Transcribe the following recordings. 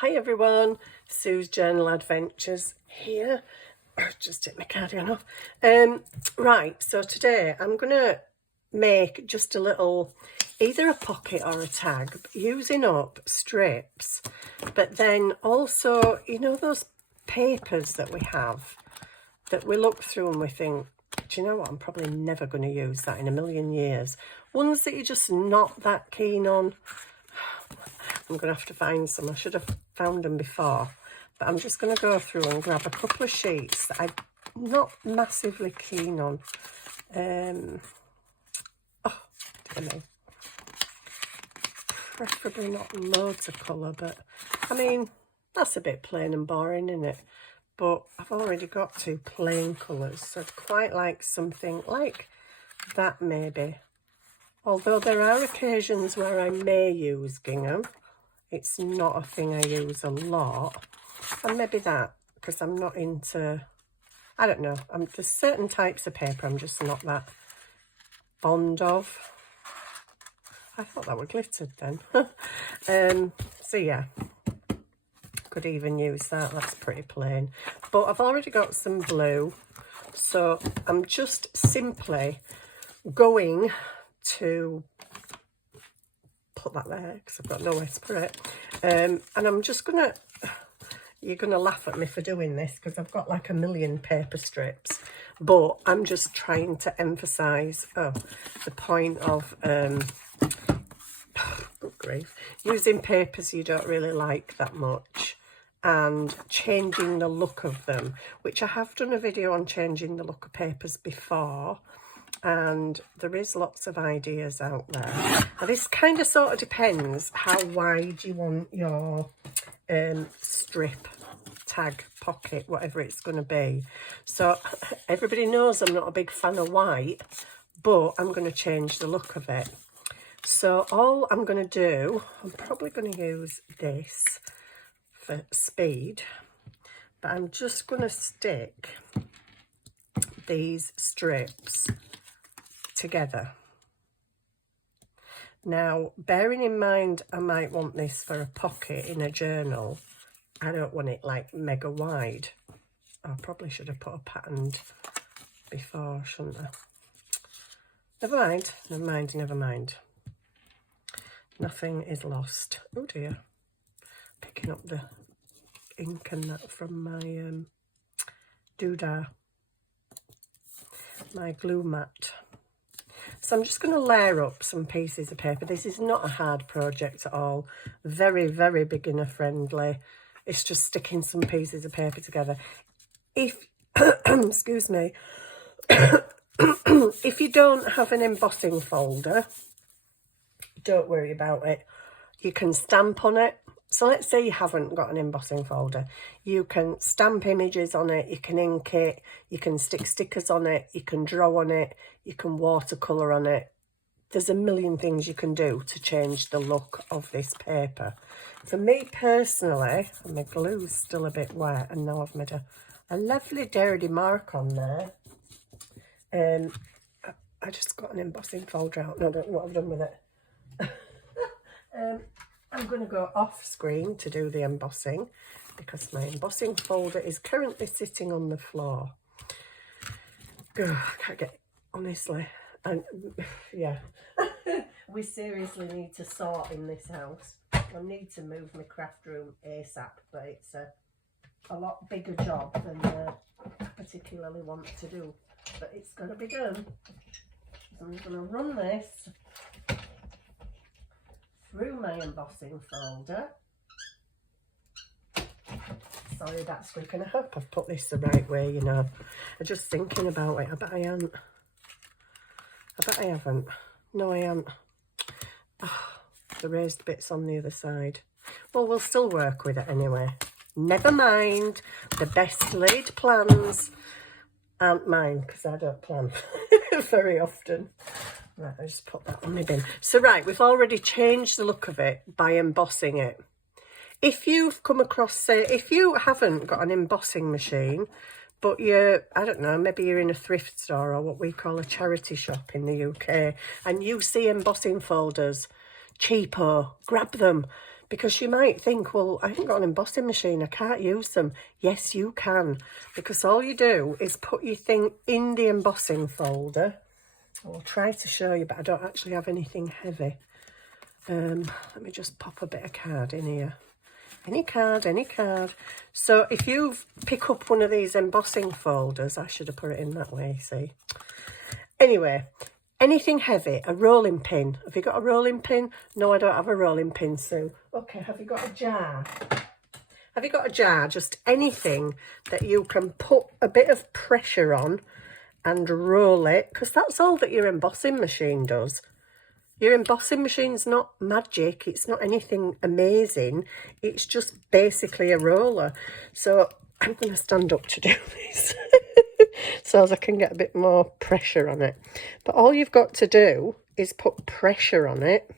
Hi everyone, Sue's Journal Adventures here. Just take my cardigan off. Right, so today I'm going to make just a little, either a pocket or a tag, using up strips, but then also, you know, those papers that we have that we look through and we think, do you know what, I'm probably never going to use that in a million years. Ones that you're just not that keen on. I'm going to have to find some. I should have found them before, but I'm just going to go through and grab a couple of sheets that I'm not massively keen on. Oh, dear me. Preferably not loads of colour, but I mean, that's a bit plain and boring, isn't it? But I've already got two plain colours, so I'd quite like something like that maybe. Although there are occasions where I may use gingham. It's not a thing I use a lot. And maybe that, because I'm not into, I don't know, there's certain types of paper I'm just not that fond of. I thought that were glittered then. So yeah, could even use that. That's pretty plain. But I've already got some blue. So I'm just simply going to put that there because I've got nowhere to put it, and I'm just gonna, you're gonna laugh at me for doing this because I've got like a million paper strips, but I'm just trying to emphasize the point of good grief, using papers you don't really like that much and changing the look of them, which I have done a video on changing the look of papers before, and there is lots of ideas out there. Now this kind of sort of depends how wide you want your strip, tag, pocket, whatever it's going to be. So everybody knows I'm not a big fan of white, but I'm going to change the look of it. So all I'm going to do, I'm probably going to use this for speed, but I'm just going to stick these strips together. Now, bearing in mind I might want this for a pocket in a journal, I don't want it like mega wide. I probably should have put a patterned before, shouldn't I? Never mind, never mind, never mind. Nothing is lost. Oh dear. Picking up the ink and that from my doodah, my glue mat. So I'm just going to layer up some pieces of paper. This is not a hard project at all. Very, very beginner friendly. It's just sticking some pieces of paper together. If, excuse me, if you don't have an embossing folder, don't worry about it. You can stamp on it. So let's say you haven't got an embossing folder. You can stamp images on it, you can ink it, you can stick stickers on it, you can draw on it, you can watercolour on it. There's a million things you can do to change the look of this paper. For me personally, and my glue's still a bit wet, and now I've made a lovely dirty mark on there. I just got an embossing folder out, and I don't know what I've done with it. I'm going to go off screen to do the embossing because my embossing folder is currently sitting on the floor. Ugh, I can't get, honestly, and yeah, we seriously need to sort in this house. I need to move my craft room ASAP, but it's a lot bigger job than I particularly want to do, but it's going to be done. So I'm going to run this through my embossing folder. Sorry, that's squeaking. I hope I've put this the right way, you know. I'm just thinking about it. I bet I haven't. I bet I haven't. No, I haven't. Oh, the raised bits on the other side. Well, we'll still work with it anyway. Never mind. The best laid plans aren't mine, because I don't plan very often. Right, I'll just put that on my bin. So right, we've already changed the look of it by embossing it. If you've come across, say, if you haven't got an embossing machine, but you're, I don't know, maybe you're in a thrift store or what we call a charity shop in the UK, and you see embossing folders, cheapo, grab them, Because you might think, well, I haven't got an embossing machine, I can't use them. Yes, you can, because all you do is put your thing in the embossing folder. I'll try to show you, but I don't actually have anything heavy. Let me just pop a bit of card in here. Any card, any card. So if you pick up one of these embossing folders, I should have put it in that way, see. Anyway, anything heavy, a rolling pin. Have you got a rolling pin? No, I don't have a rolling pin, Sue. Okay, have you got a jar? Have you got a jar? Just anything that you can put a bit of pressure on and roll it, because that's all that your embossing machine does. Your embossing machine's not magic. It's not anything amazing. It's just basically a roller. So I'm going to stand up to do this so as I can get a bit more pressure on it. But all you've got to do is put pressure on it.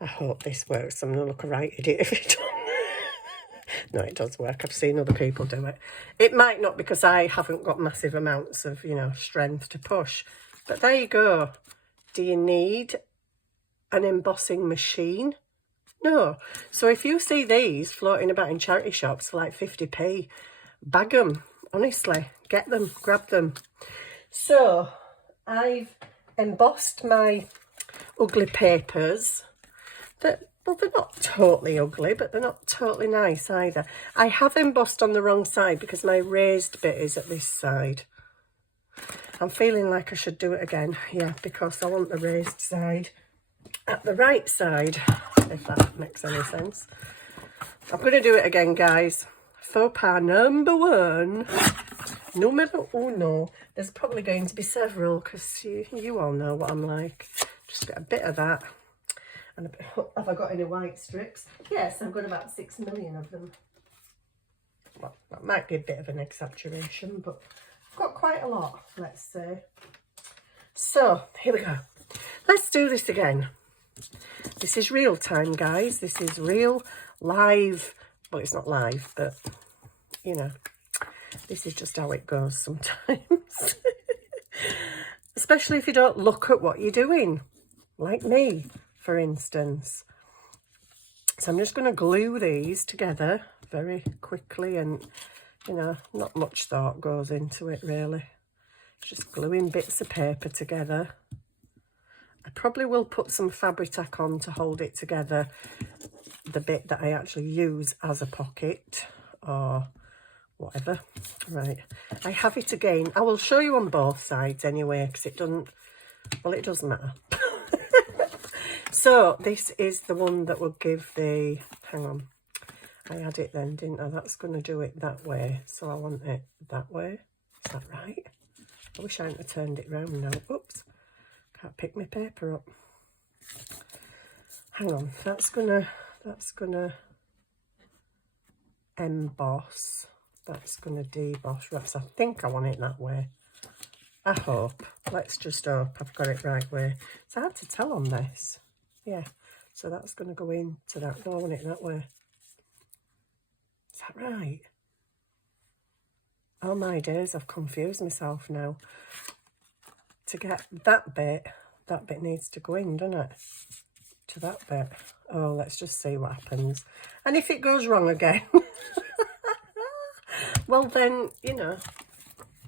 I hope this works. I'm going to look a right idiot if it doesn't. No, it does work. I've seen other people do it. It might not, because I haven't got massive amounts of, you know, strength to push. But there you go. Do you need an embossing machine? No. So if you see these floating about in charity shops for like 50p, bag them. Honestly, get them, grab them. So I've embossed my ugly papers. Well, they're not totally ugly, but they're not totally nice either. I have embossed on the wrong side because my raised bit is at this side. I'm feeling like I should do it again, yeah, because I want the raised side at the right side, if that makes any sense. I'm going to do it again, guys. Faux pas number one. Numero uno. There's probably going to be several, because you all know what I'm like. Just get a bit of that. And a bit, have I got any white strips? Yes, I've got about 6 million of them. Well, that might be a bit of an exaggeration, but got quite a lot, let's say. So here we go. Let's do this again. This is real time, guys. This is real live. Well, it's not live, but you know, this is just how it goes sometimes. Especially if you don't look at what you're doing, like me, for instance. So I'm just going to glue these together very quickly, and you know, not much thought goes into it really. Just gluing bits of paper together. I probably will put some Fabri-Tac on to hold it together, the bit that I actually use as a pocket or whatever. Right, I have it again. I will show you on both sides anyway, because it doesn't, well, it doesn't matter. So this is the one that will give the, hang on, I had it then, didn't I? That's going to do it that way. So I want it that way. Is that right? I wish I hadn't have turned it round now. Oops. Can't pick my paper up. Hang on. That's gonna emboss. That's gonna deboss. Right, so I think I want it that way. I hope. Let's just hope I've got it right way. It's hard to tell on this. Yeah. So that's gonna go into that. No, I want it that way. Is that right? Oh my days, I've confused myself now. To get that bit needs to go in, doesn't it? To that bit. Oh, let's just see what happens. And if it goes wrong again, well then, you know,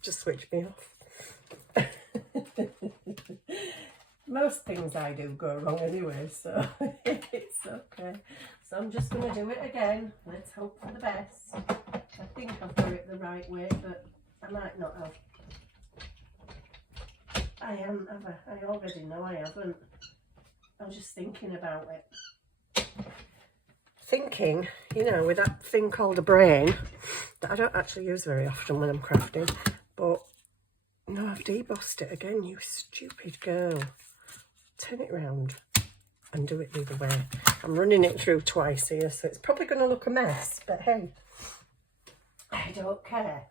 just switch me off. Most things I do go wrong anyway, so it's okay. So I'm just going to do it again. Let's hope for the best. I think I've got it the right way, but I might not have. I haven't, have I? I already know I haven't. I'm just thinking about it. Thinking, you know, with that thing called a brain, that I don't actually use very often when I'm crafting. But, no, I've debossed it again, you stupid girl. Turn it round and do it the other way. I'm running it through twice here, so it's probably going to look a mess. But hey, I don't care.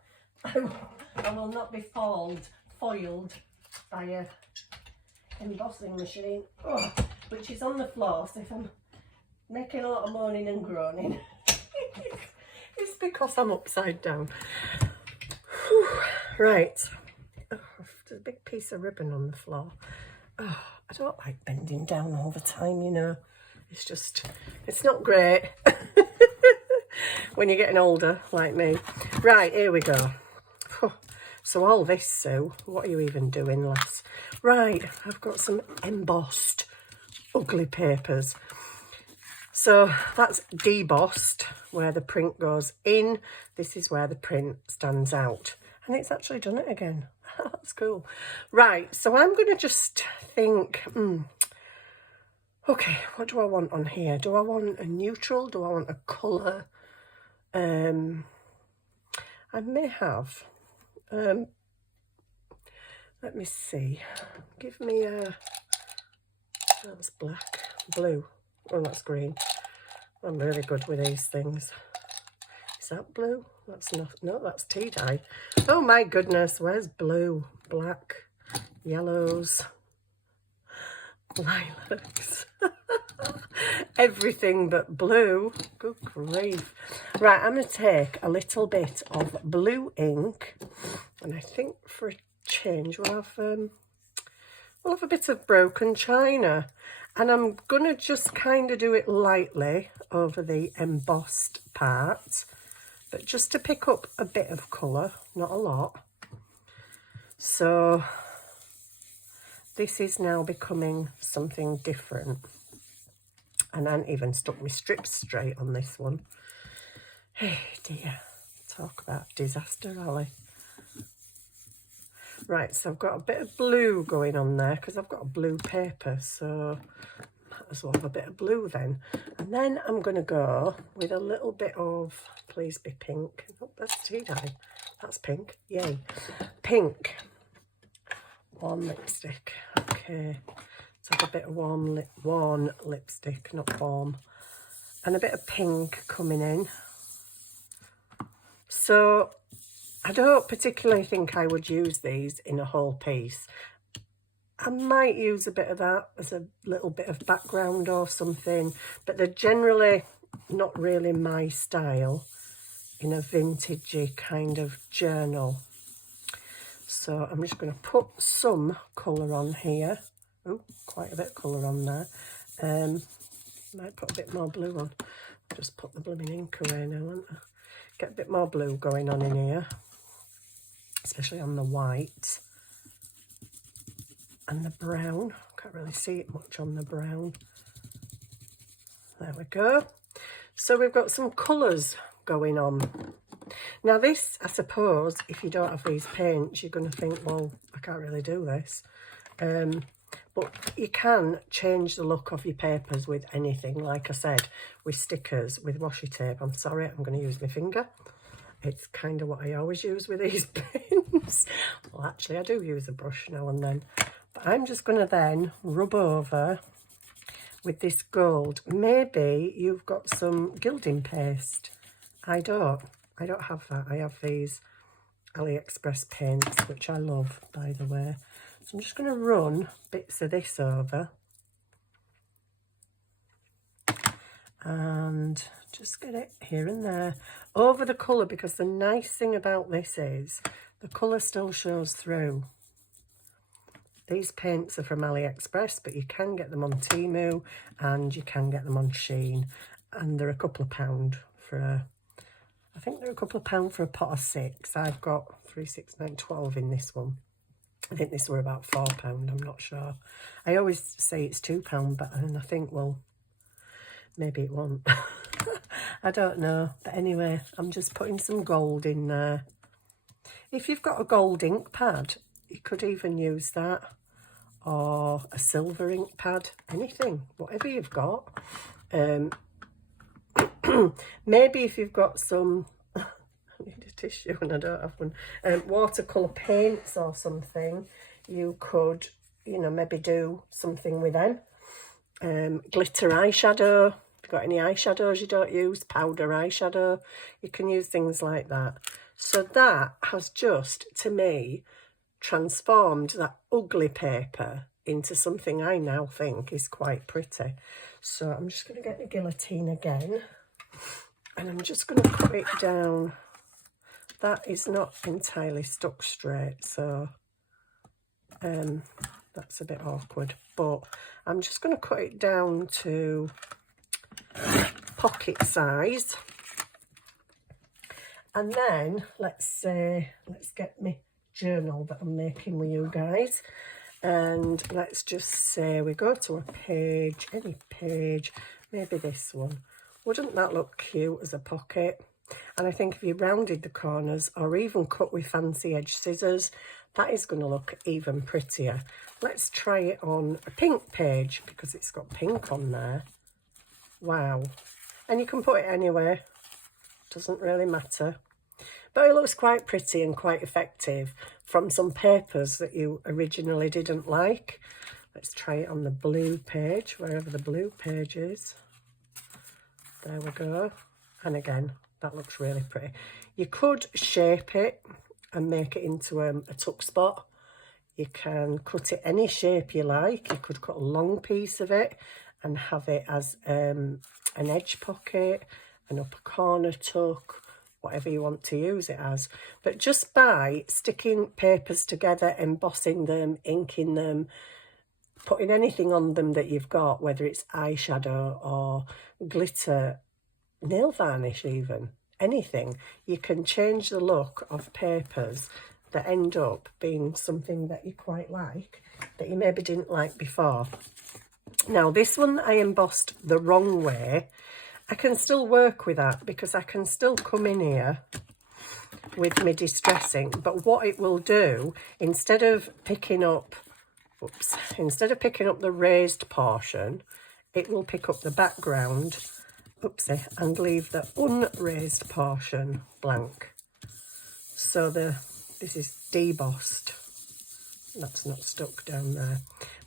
I will not be foiled by a embossing machine, which is on the floor. So if I'm making a lot of moaning and groaning, it's because I'm upside down. Whew. Right, there's a big piece of ribbon on the floor. Oh, I don't like bending down all the time, you know. It's just, it's not great when you're getting older like me. Right, here we go. So all this, Sue, what are you even doing, lass? Right, I've got some embossed ugly papers. So that's debossed, where the print goes in. This is where the print stands out. And it's actually done it again. That's cool. Right, so I'm going to just think, okay, what do I want on here? Do I want a neutral? Do I want a colour? I may have... let me see. Give me a... That's black. Blue. Oh, that's green. I'm really good with these things. Is that blue? That's not... No, that's tea dye. Oh my goodness. Where's blue? Black. Yellows. Lilacs. Everything but blue. Good grief. Right, I'm going to take a little bit of blue ink. And I think for a change we'll have a bit of broken china. And I'm going to just kind of do it lightly over the embossed part. But just to pick up a bit of colour, not a lot. So this is now becoming something different. And I haven't even stuck my strips straight on this one. Hey dear, talk about disaster alley. Right, so I've got a bit of blue going on there because I've got a blue paper, so might as well have a bit of blue then. And then I'm going to go with a little bit of, please be pink. Oh, that's tea dye. That's pink. Yay. Pink. Warm lipstick. Okay. So have a bit of warm lipstick, not warm. And a bit of pink coming in. So I don't particularly think I would use these in a whole piece. I might use a bit of that as a little bit of background or something, but they're generally not really my style in a vintagey kind of journal. So I'm just going to put some colour on here. Oh, quite a bit of colour on there. Might put a bit more blue on. Just put the blooming ink away now, won't I? Get a bit more blue going on in here. Especially on the white and the brown. Can't really see it much on the brown. There we go. So we've got some colours going on. Now this, I suppose, if you don't have these paints, you're going to think, well, I can't really do this. But you can change the look of your papers with anything, like I said, with stickers, with washi tape. I'm sorry, I'm going to use my finger. It's kind of what I always use with these pins. Well, actually, I do use a brush now and then. But I'm just going to then rub over with this gold. Maybe you've got some gilding paste. I don't have that. I have these AliExpress paints, which I love, by the way. So I'm just going to run bits of this over. And just get it here and there over the colour, because the nice thing about this is the colour still shows through. These paints are from AliExpress, but you can get them on Temu and you can get them on Shein, and they're a couple of pound for a, I think they're a couple of pound for a pot of 6. I've got 3, 6, 9, 12 in this one. I think this were about £4, I'm not sure. I always say it's £2, but then I think, well, maybe it won't. I don't know. But anyway, I'm just putting some gold in there. If you've got a gold ink pad, you could even use that. Or a silver ink pad. Anything. Whatever you've got. Maybe if you've got some... I need a tissue and I don't have one. Watercolour paints or something. You could, you know, maybe do something with them. Glitter eyeshadow. Got any eyeshadows you don't use, powder eyeshadow, you can use things like that. So that has just, to me, transformed that ugly paper into something I now think is quite pretty. So I'm just going to get the guillotine again, and I'm just going to cut it down. That is not entirely stuck straight, so that's a bit awkward, but I'm just going to cut it down to pocket size. And then let's get my journal that I'm making with you guys. And let's just say we go to a page, any page, maybe this one. Wouldn't that look cute as a pocket? And I think if you rounded the corners or even cut with fancy edge scissors, that is going to look even prettier. Let's try it on a pink page because it's got pink on there. Wow. And you can put it anywhere. Doesn't really matter. But it looks quite pretty and quite effective from some papers that you originally didn't like. Let's try it on the blue page, wherever the blue page is. There we go. And again, that looks really pretty. You could shape it and make it into a tuck spot. You can cut it any shape you like. You could cut a long piece of it and have it as an edge pocket, an upper corner tuck, whatever you want to use it as. But just by sticking papers together, embossing them, inking them, putting anything on them that you've got, whether it's eyeshadow or glitter, nail varnish even, anything, you can change the look of papers that end up being something that you quite like, that you maybe didn't like before. Now this one I embossed the wrong way. I can still work with that because I can still come in here with my distressing, but what it will do, instead of picking up the raised portion, it will pick up the background, and leave the unraised portion blank. So this is debossed. That's not stuck down there.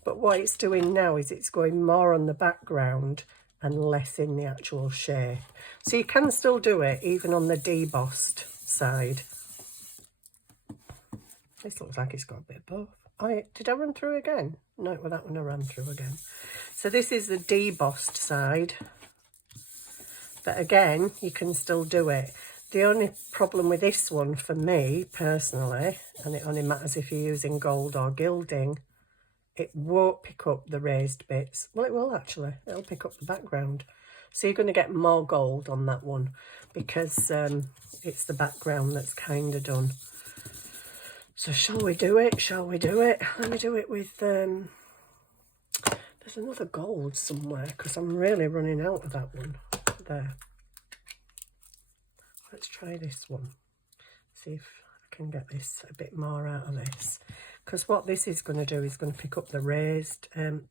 But what it's doing now is it's going more on the background and less in the actual shape. So you can still do it even on the debossed side. This looks like it's got a bit of both. Did I run through again? No, well, that one I ran through again. So this is the debossed side. But again, you can still do it. The only problem with this one for me personally, and it only matters if you're using gold or gilding, it won't pick up the raised bits. Well, it will actually. It'll pick up the background. So you're going to get more gold on that one because it's the background that's kind of done. So shall we do it? Shall we do it? Let me do it with... there's another gold somewhere because I'm really running out of that one. There. Let's try this one. See if I can get this a bit more out of this. Because what this is going to do is going to pick up the raised, the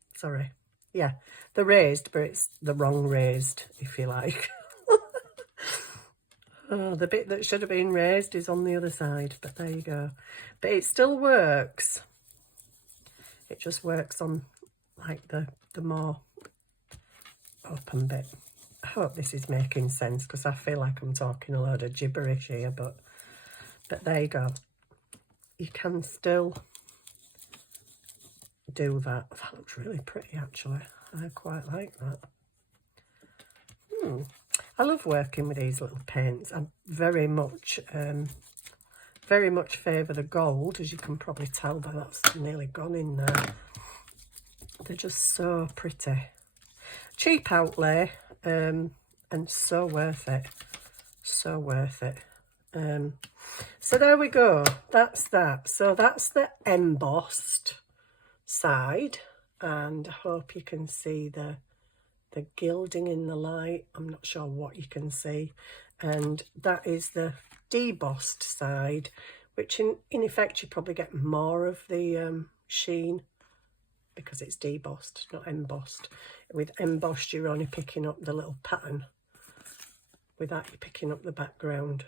raised, but it's the wrong raised, if you like. Oh, the bit that should have been raised is on the other side, but there you go. But it still works. It just works on, like, the more open bit. I hope this is making sense, because I feel like I'm talking a load of gibberish here, but there you go. You can still do that. That looks really pretty, actually. I quite like that. I love working with these little paints. I very much favour the gold, as you can probably tell by that's nearly gone in there. They're just so pretty. Cheap outlay, and so worth it. So worth it. So there we go. That's that. So that's the embossed side, and I hope you can see the gilding in the light. I'm not sure what you can see. And that is the debossed side, which in effect you probably get more of the sheen because it's debossed, not embossed. With embossed you're only picking up the little pattern. With that you're picking up the background.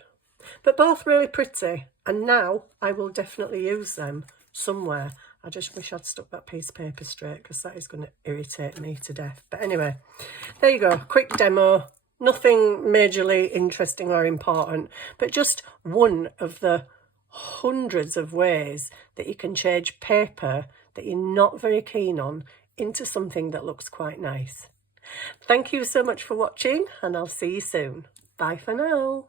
But both really pretty, and now I will definitely use them somewhere. I just wish I'd stuck that piece of paper straight because that is going to irritate me to death. But anyway, there you go. Quick demo. Nothing majorly interesting or important, but just one of the hundreds of ways that you can change paper that you're not very keen on into something that looks quite nice. Thank you so much for watching, and I'll see you soon. Bye for now.